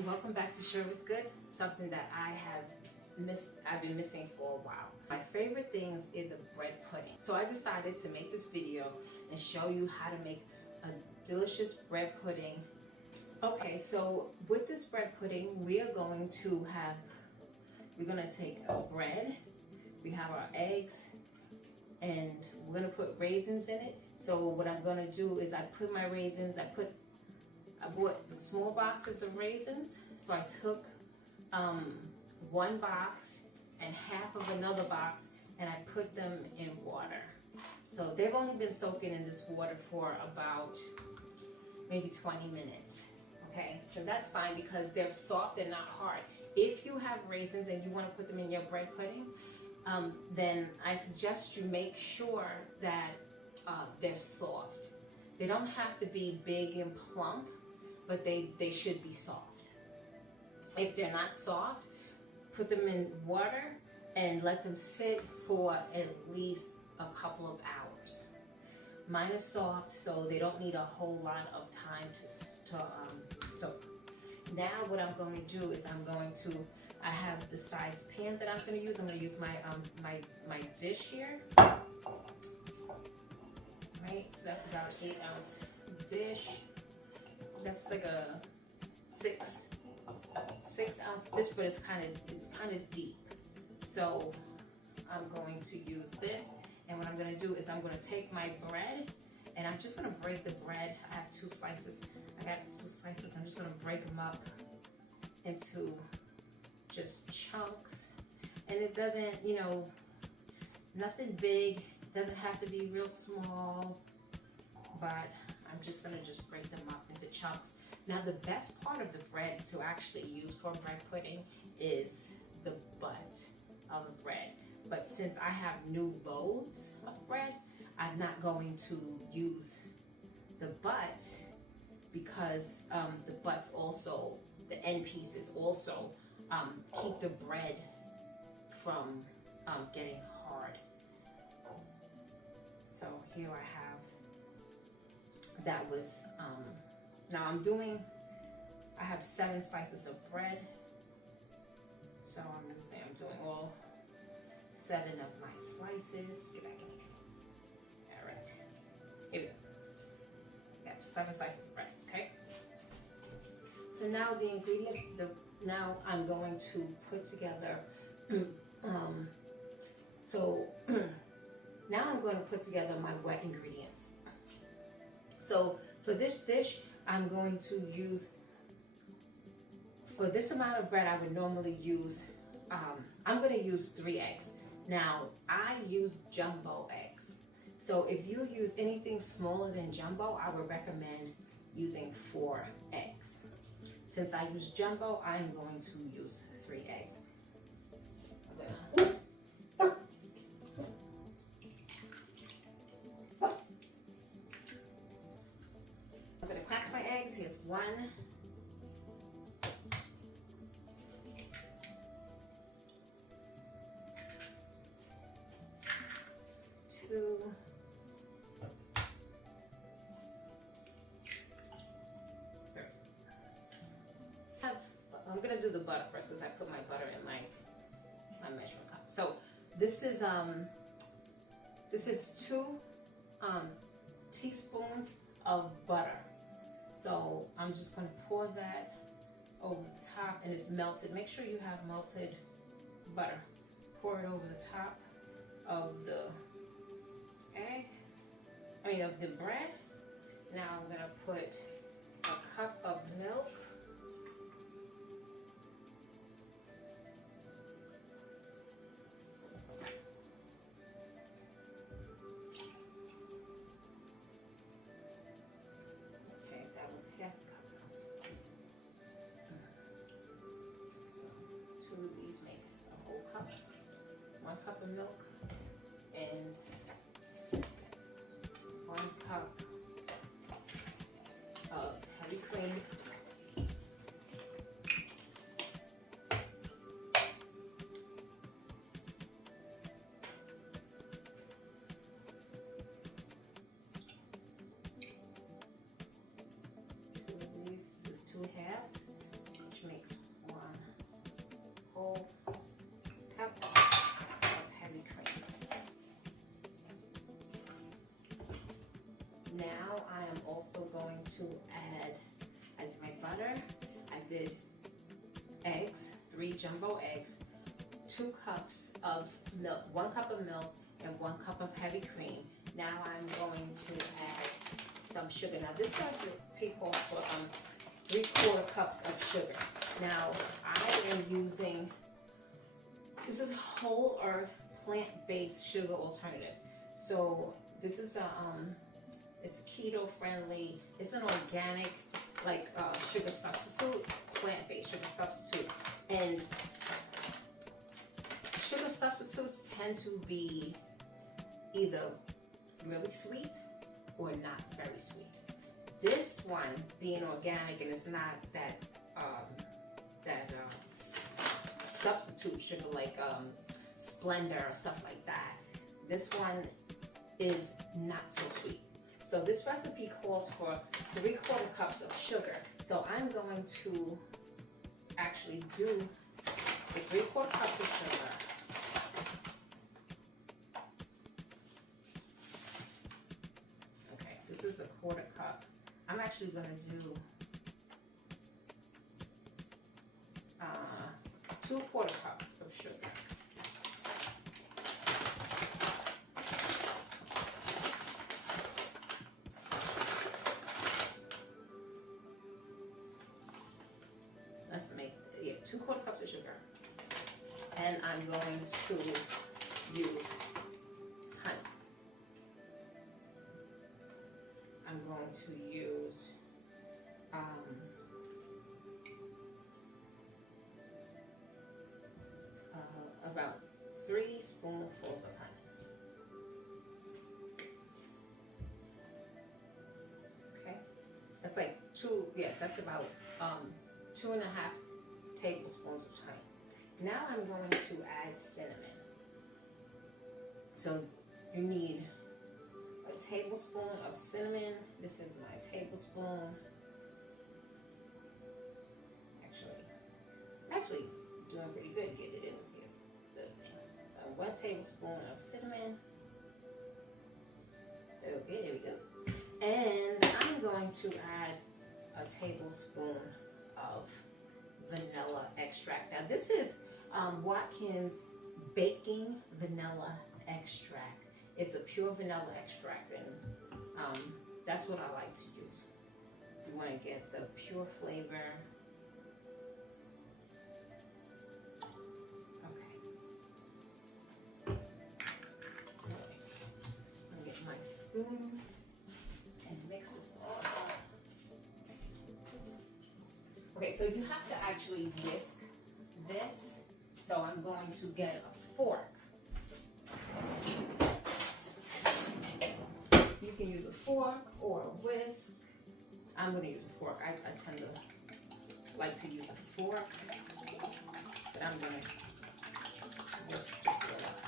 everybody, welcome back to Sure It's Good, something that I've been missing for a while. My favorite things is a bread pudding. So I decided to make this video and show you how to make a delicious bread pudding. Okay, so with this bread pudding, we're going to take a bread, we have our eggs, and we're gonna put raisins in it. So what I'm gonna do is I put my raisins, I bought the small boxes of raisins. So I took one box and half of another box and I put them in water. So they've only been soaking in this water for about maybe 20 minutes. Okay, so that's fine because they're soft and not hard. If you have raisins and you want to put them in your bread pudding, then I suggest you make sure that they're soft. They don't have to be big and plump, but they should be soft. If they're not soft, put them in water and let them sit for at least a couple of hours. Mine are soft, so they don't need a whole lot of time to soak. Now what I'm going to do is I have the size pan that I'm going to use. I'm going to use my dish here. Right, so that's about an 8-ounce dish. That's like a 6-ounce dish, but it's kind of deep. So I'm going to use this, and what I'm going to do is I'm going to take my bread, and I'm just going to break the bread. I have 2 slices. I got 2 slices. I'm just going to break them up into just chunks, and it doesn't, nothing big. It doesn't have to be real small, but I'm just going to break them up into chunks. Now the best part of the bread to actually use for bread pudding is the butt of the bread. But since I have new loaves of bread, I'm not going to use the butt because the butts also, the end pieces also keep the bread from getting hard. So here I have, that was, now I have 7 slices of bread. So I'm doing all 7 of my slices. Get back in here. All right, here we go. I have 7 slices of bread, okay? So now the ingredients, now I'm going to put together, now I'm going to put together my wet ingredients. So for this dish, I'm going to use, for this amount of bread, I would normally use, I'm going to use 3 eggs. Now, I use jumbo eggs. So if you use anything smaller than jumbo, I would recommend using 4 eggs. Since I use jumbo, I'm going to use 3 eggs. So I'm gonna crack my eggs. Here's 1. 2. 3. I'm gonna do the butter first because I put my butter in my measuring cup. So this is 2 teaspoons of butter. So I'm just going to pour that over the top, and it's melted. Make sure you have melted butter. Pour it over the top of the of the bread. Now I'm going to put a cup of milk. Half a cup. So 2 of these make a whole cup. 1 cup of milk and 1 cup of heavy cream. This is 2 halves, which makes also going to add, I did my butter, I did eggs, 3 jumbo eggs, 2 cups of milk, 1 cup of milk, and 1 cup of heavy cream. Now I'm going to add some sugar. Now this recipe calls for 3/4 cups of sugar. Now I am using, this is whole earth plant-based sugar alternative. So this is it's keto friendly. It's an organic sugar substitute, plant-based sugar substitute. And sugar substitutes tend to be either really sweet or not very sweet. This one being organic and it's not that substitute sugar like Splenda or stuff like that. This one is not so sweet. So this recipe calls for 3/4 cups of sugar. So I'm going to actually do the 3/4 cups of sugar. Okay, this is a 1/4 cup. I'm actually going to do 2/4 cups of sugar. Let's make, 2/4 cups of sugar. And I'm going to use honey. I'm going to use about 3 spoonfuls of honey. Okay, that's like that's about 2.5 tablespoons of honey. Now I'm going to add cinnamon. So you need a tablespoon of cinnamon. This is my tablespoon. Actually doing pretty good getting it in this here. So 1 tablespoon of cinnamon. Okay, there we go. And I'm going to add a tablespoon of vanilla extract. Now this is Watkins baking vanilla extract. It's a pure vanilla extract, and that's what I like to use. You want to get the pure flavor. Spoon and mix this all up. Okay, so you have to actually whisk this. So I'm going to get a fork. You can use a fork or a whisk. I'm going to use a fork. I tend to like to use a fork, but I'm going to whisk this all up.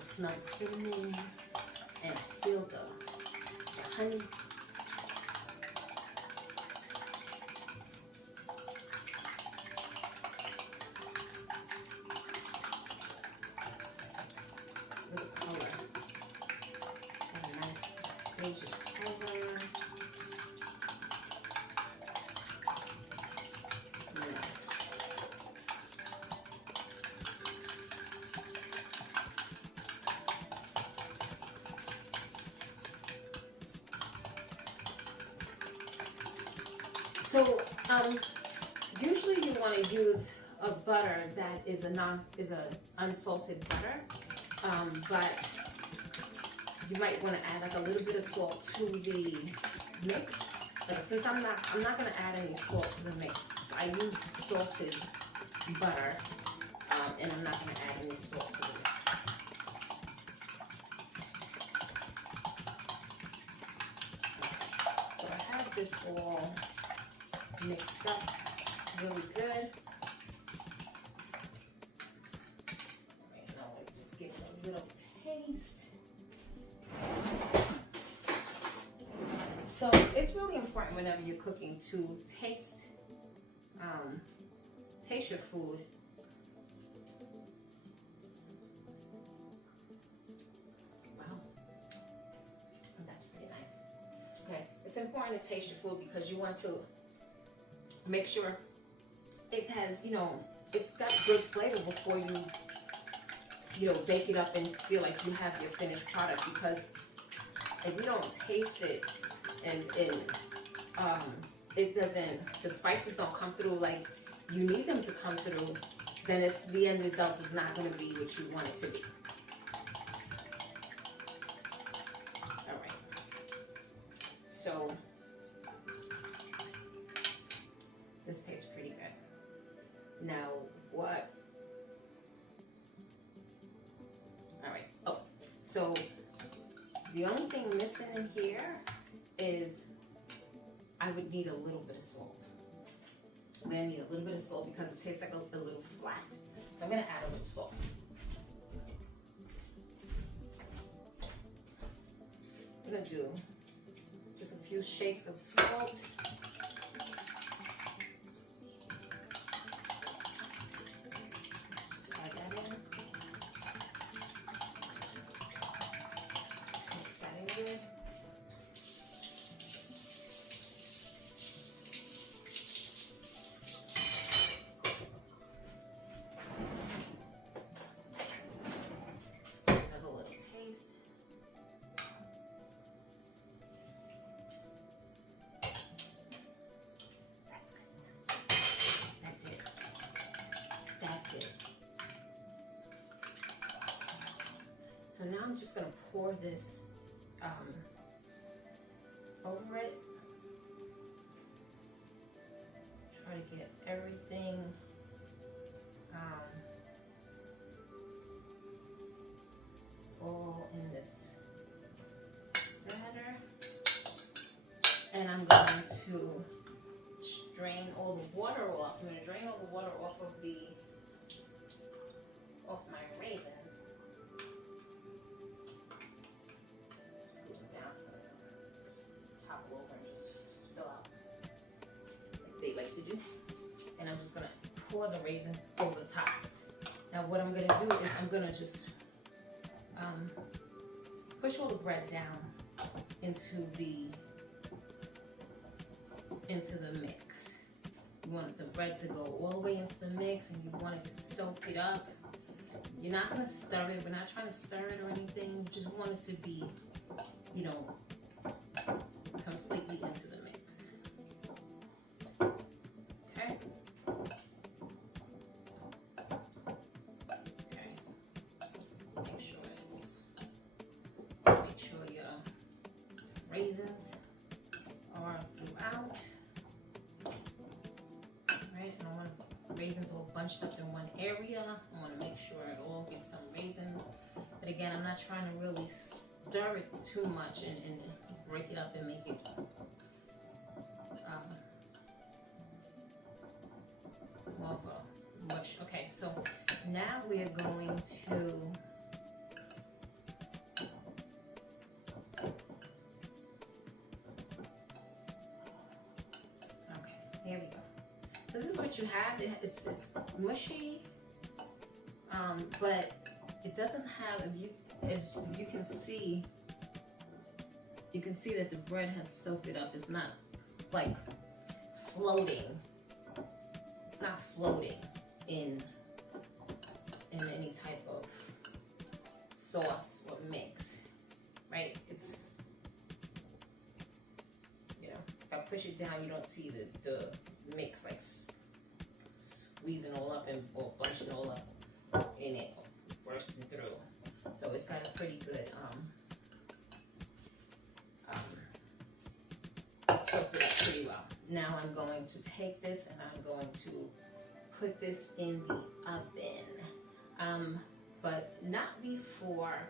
Smell the cinnamon and feel the honey. Little color. And a nice gorgeous color. So usually you want to use a butter that is a unsalted butter, but you might want to add like a little bit of salt to the mix. But since I'm not going to add any salt to the mix, so I use salted butter, and I'm not going to add any salt to the mix. So I have this all mixed up really good. Right now, let me just give it a little taste. So it's really important whenever you're cooking to taste your food important to taste your food because you want to make sure it has, you know, it's got good flavor before you know, bake it up and feel like you have your finished product. Because if you don't taste it and it doesn't, the spices don't come through like you need them to come through, then it's, the end result is not going to be what you want it to be. All right. So this tastes pretty good. Now what? All right. Oh, so the only thing missing in here is I would need a little bit of salt. I'm gonna need a little bit of salt because it tastes like a little flat. So I'm gonna add a little salt. I'm gonna do just a few shakes of salt. Just add that in. Mix that in good. So now I'm just going to pour this over it. Try to get everything all in this batter. And I'm going to drain all the water off. I'm going to drain all the water off my raisins. Scoop it down so it doesn't topple over and just spill out like they like to do. And I'm just going to pour the raisins over the top. Now what I'm going to do is I'm going to just push all the bread down into the mix. You want the bread to go all the way into the mix, and you want it to soak it up. You're not going to stir it. We're not trying to stir it or anything. You just want it to be, you know, completely into the mix. Okay? Okay. Make sure your raisins are throughout. Right? And I want raisins all bunched up in one area. I want to make sure it all gets some raisins. But again, I'm not trying to really stir it too much and break it up and make it more of a mush. Okay, so now we are going to here we go. This is what you have. It's mushy, but it doesn't have. As you can see that the bread has soaked it up. It's not like floating. It's not floating in any type of sauce or mix, right? It's, you know, if I push it down, you don't see the mix like squeezing all up and or bunching all up in it, bursting through. So it's got a pretty good soaked it up pretty well. Now I'm going to take this and I'm going to put this in the oven, but not before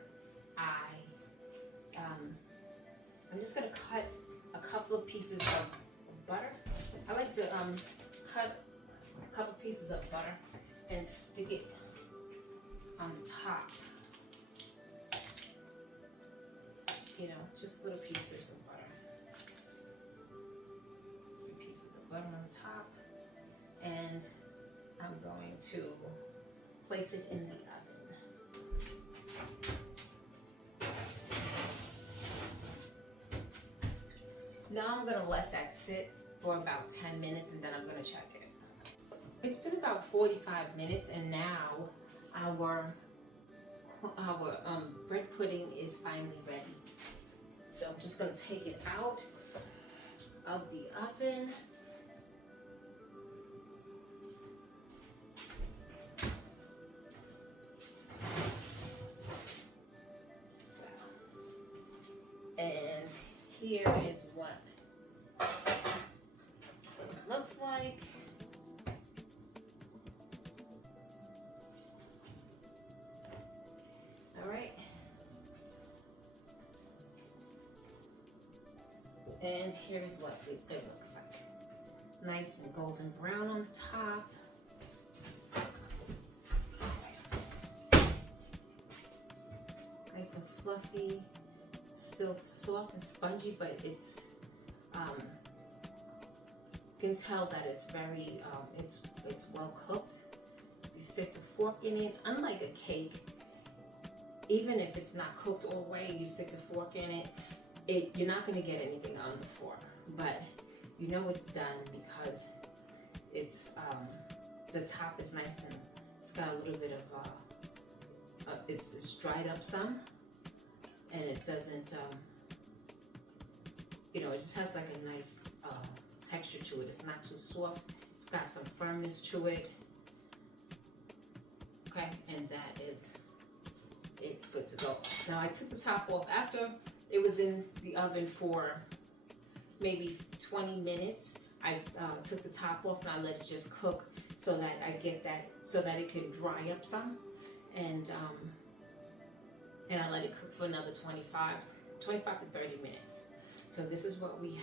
I'm just gonna cut a couple of pieces of butter. I like to cut a couple pieces of butter and stick it on the top. You know, just little pieces of butter. 3 pieces of butter on the top. And I'm going to place it in the oven. now I'm gonna let that sit for about 10 minutes and then I'm gonna check it. It's been about 45 minutes and now our bread pudding is finally ready. So I'm just gonna take it out of the oven. And here is what it looks like. All right. And here's what it looks like. Nice and golden brown on the top. Nice and fluffy. Still soft and spongy, but it's you can tell that it's very it's well cooked. You stick the fork in it. Unlike a cake, even if it's not cooked all the way, you stick the fork in it, you're not going to get anything on the fork, but you know it's done because it's the top is nice and it's got a little bit of it's dried up some. And it doesn't, you know, it just has like a nice texture to it. It's not too soft. It's got some firmness to it. Okay, and it's good to go. Now I took the top off after it was in the oven for maybe 20 minutes. I took the top off and I let it just cook so that I get that, so that it can dry up some. And I let it cook for another 25 to 30 minutes. So this is what we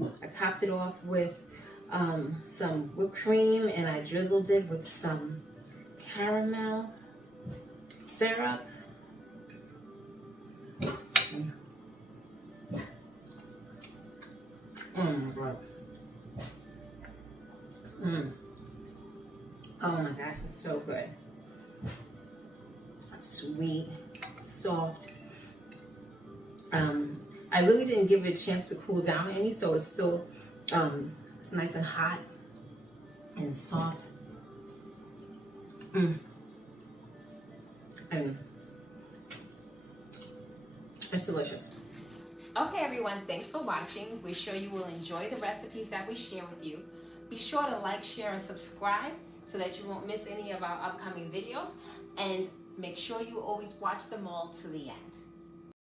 have. I topped it off with some whipped cream and I drizzled it with some caramel syrup. Oh my gosh, it's so good. Sweet, soft. I really didn't give it a chance to cool down any, so it's still it's nice and hot and soft. And it's delicious. Okay everyone, thanks for watching. We're sure you will enjoy the recipes that we share with you. Be sure to like, share, and subscribe so that you won't miss any of our upcoming videos. And make sure you always watch them all to the end.